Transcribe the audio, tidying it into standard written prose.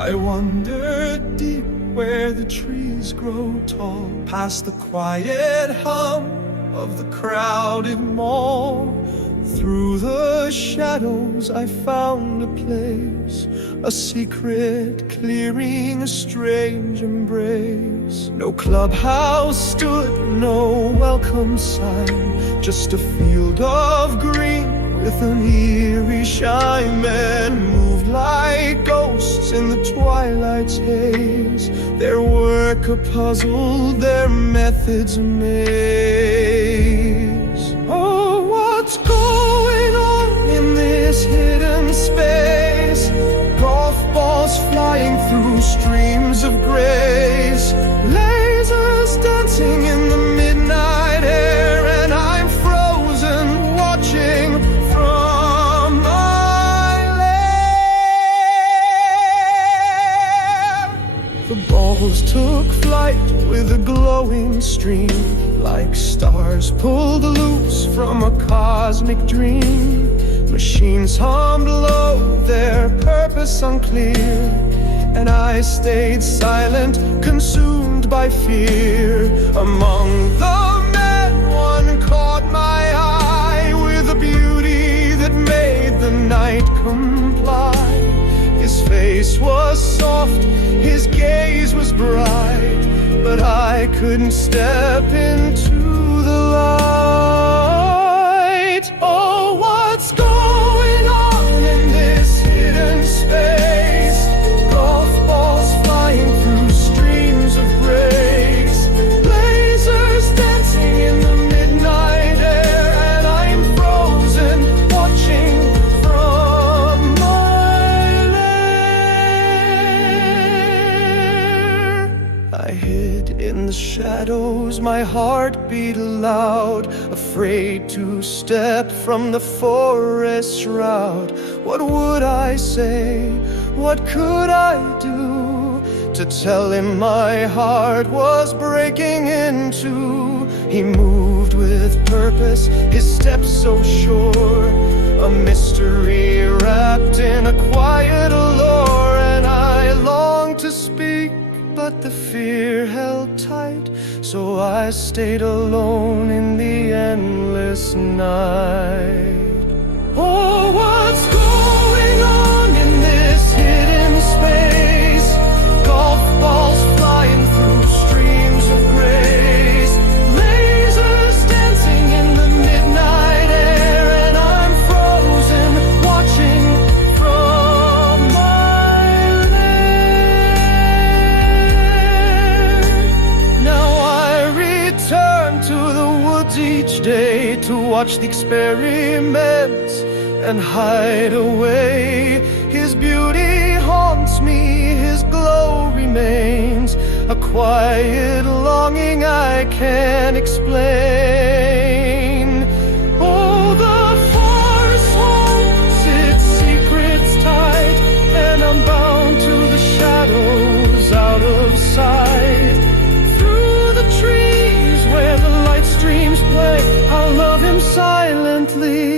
I wander deep where the trees grow tall, past the quiet hum of the crowded mall. Through the shadows I found a place, a secret clearing, a strange embrace. No clubhouse stood, no welcome sign, just a field of green with an eerie shine. Men moved like ghosts in the twilight's haze, their work a puzzle, their methods a maze. Oh, what's going on in this hidden space? Golf balls flying through streams of grace, lasers dancing in the midnight air, and I'm frozen watching from my lair. The balls took flight with a glowing stream, like stars pulled loose from a cosmic dream. Machines hummed low, their purpose unclear, and I stayed silent, consumed by fear. Among the men, one caught my eye with a beauty that made the night comply. His face was soft, his gaze was bright, but I couldn't step into the light. Oh, what's going on in this hidden space? Golf balls flying through streams of grace, lasers dancing in the midnight air, and I'm frozen watching from my lair. I hid in the shadows, my heart beat loud, afraid to step from the forest shroud. What would I say? What could I do to tell him my heart was breaking in two? He moved with purpose, his steps so sure, a mystery wrapped in a quiet allure. And I longed to speak, but the fear held tight, so I stayed alone in the endless night. Oh, what's going on in this hidden space? Golf balls flying through streams of grace, lasers dancing in the midnight air, and I'm frozen watching from my lair. Now I return to the woods each day to watch the experiments and hide away. His beauty haunts me, his glow remains, a quiet longing I can't explain. Oh, the forest holds its secrets tight, and I'm bound to the shadows out of sight. Through the trees where the light streams play, I'll love him silently